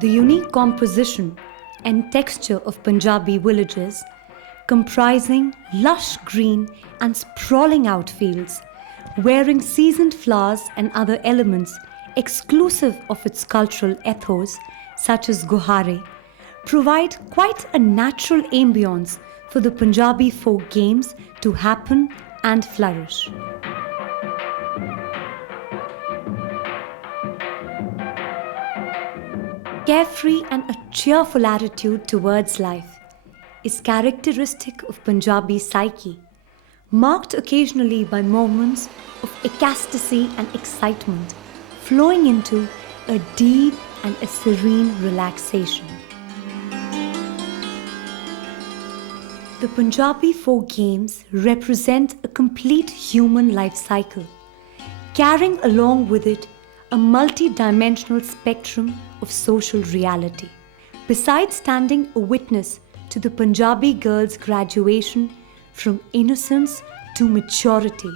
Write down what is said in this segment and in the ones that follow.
The unique composition and texture of Punjabi villages, comprising lush green and sprawling outfields, wearing seasoned flowers and other elements exclusive of its cultural ethos, such as Guhare, provide quite a natural ambience for the Punjabi folk games to happen and flourish. Carefree and a cheerful attitude towards life is characteristic of Punjabi psyche, marked occasionally by moments of ecstasy and excitement, flowing into a deep and a serene relaxation. The Punjabi folk games represent a complete human life cycle, carrying along with it a multi-dimensional spectrum of social reality. Besides standing a witness to the Punjabi girl's graduation from innocence to maturity,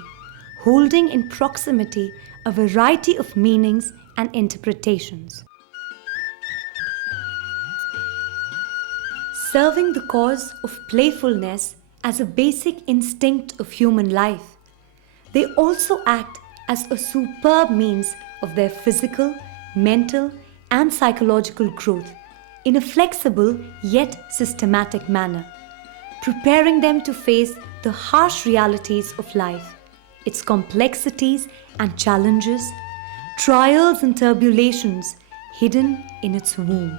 holding in proximity a variety of meanings and interpretations. Serving the cause of playfulness as a basic instinct of human life, they also act as a superb means of their physical, mental, and psychological growth in a flexible yet systematic manner, preparing them to face the harsh realities of life, its complexities and challenges, trials and tribulations hidden in its womb.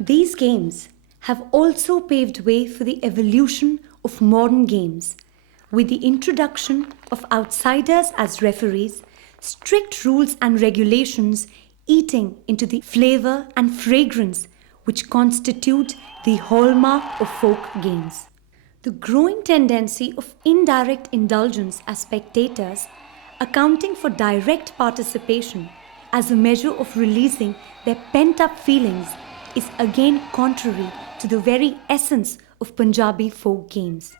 These games have also paved way for the evolution of modern games, with the introduction of outsiders as referees, strict rules and regulations eating into the flavor and fragrance which constitute the hallmark of folk games. The growing tendency of indirect indulgence as spectators, accounting for direct participation as a measure of releasing their pent-up feelings, is again contrary to the very essence of Punjabi folk games.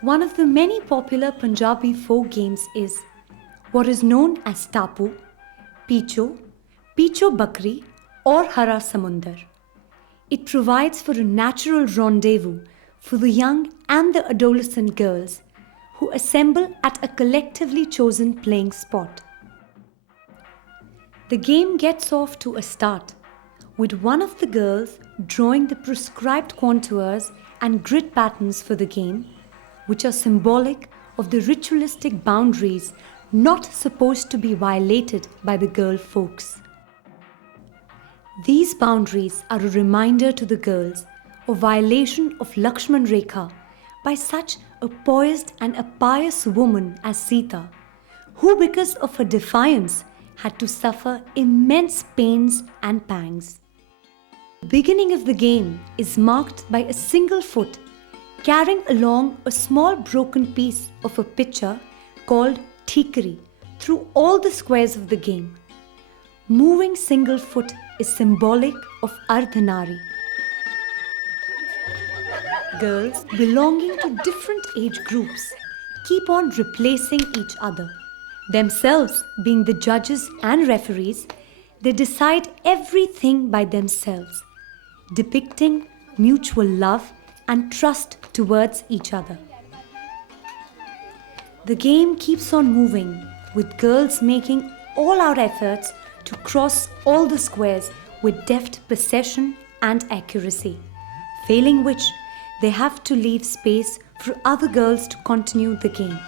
One of the many popular Punjabi folk games is what is known as Shtapoo, Peecho, Peecho Bakri or Hara Samundar. It provides for a natural rendezvous for the young and the adolescent girls who assemble at a collectively chosen playing spot. The game gets off to a start, with one of the girls drawing the prescribed contours and grid patterns for the game, which are symbolic of the ritualistic boundaries not supposed to be violated by the girl folks. These boundaries are a reminder to the girls of violation of Lakshman Rekha by such a poised and a pious woman as Sita, who because of her defiance had to suffer immense pains and pangs. The beginning of the game is marked by a single foot carrying along a small broken piece of a pitcher called Thikri through all the squares of the game. Moving single foot is symbolic of Ardhanari. Girls belonging to different age groups keep on replacing each other. Themselves being the judges and referees, they decide everything by themselves, depicting mutual love and trust towards each other. The game keeps on moving, with girls making all-out efforts to cross all the squares with deft precision and accuracy, failing which they have to leave space for other girls to continue the game.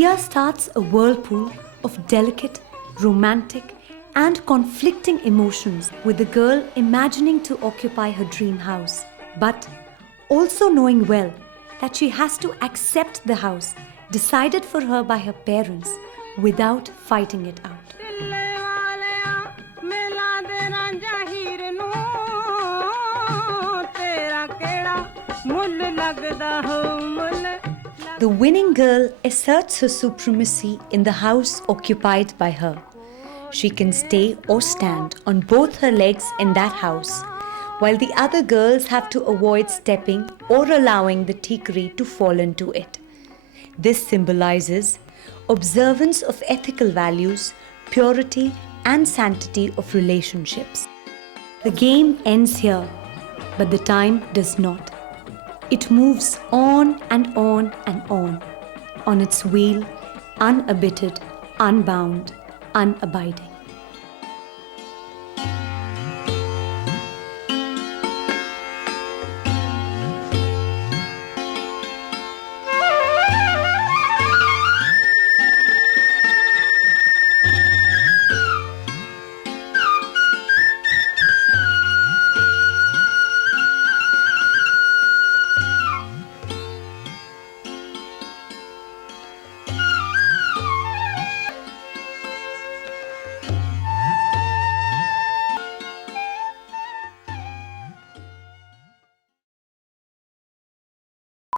Here starts a whirlpool of delicate, romantic, and conflicting emotions, with the girl imagining to occupy her dream house, but also knowing well that she has to accept the house decided for her by her parents without fighting it out. The winning girl asserts her supremacy in the house occupied by her. She can stay or stand on both her legs in that house, while the other girls have to avoid stepping or allowing the tikri to fall into it. This symbolizes observance of ethical values, purity, and sanctity of relationships. The game ends here, but the time does not. It moves on and on and on its wheel, unabated, unbound, unabiding.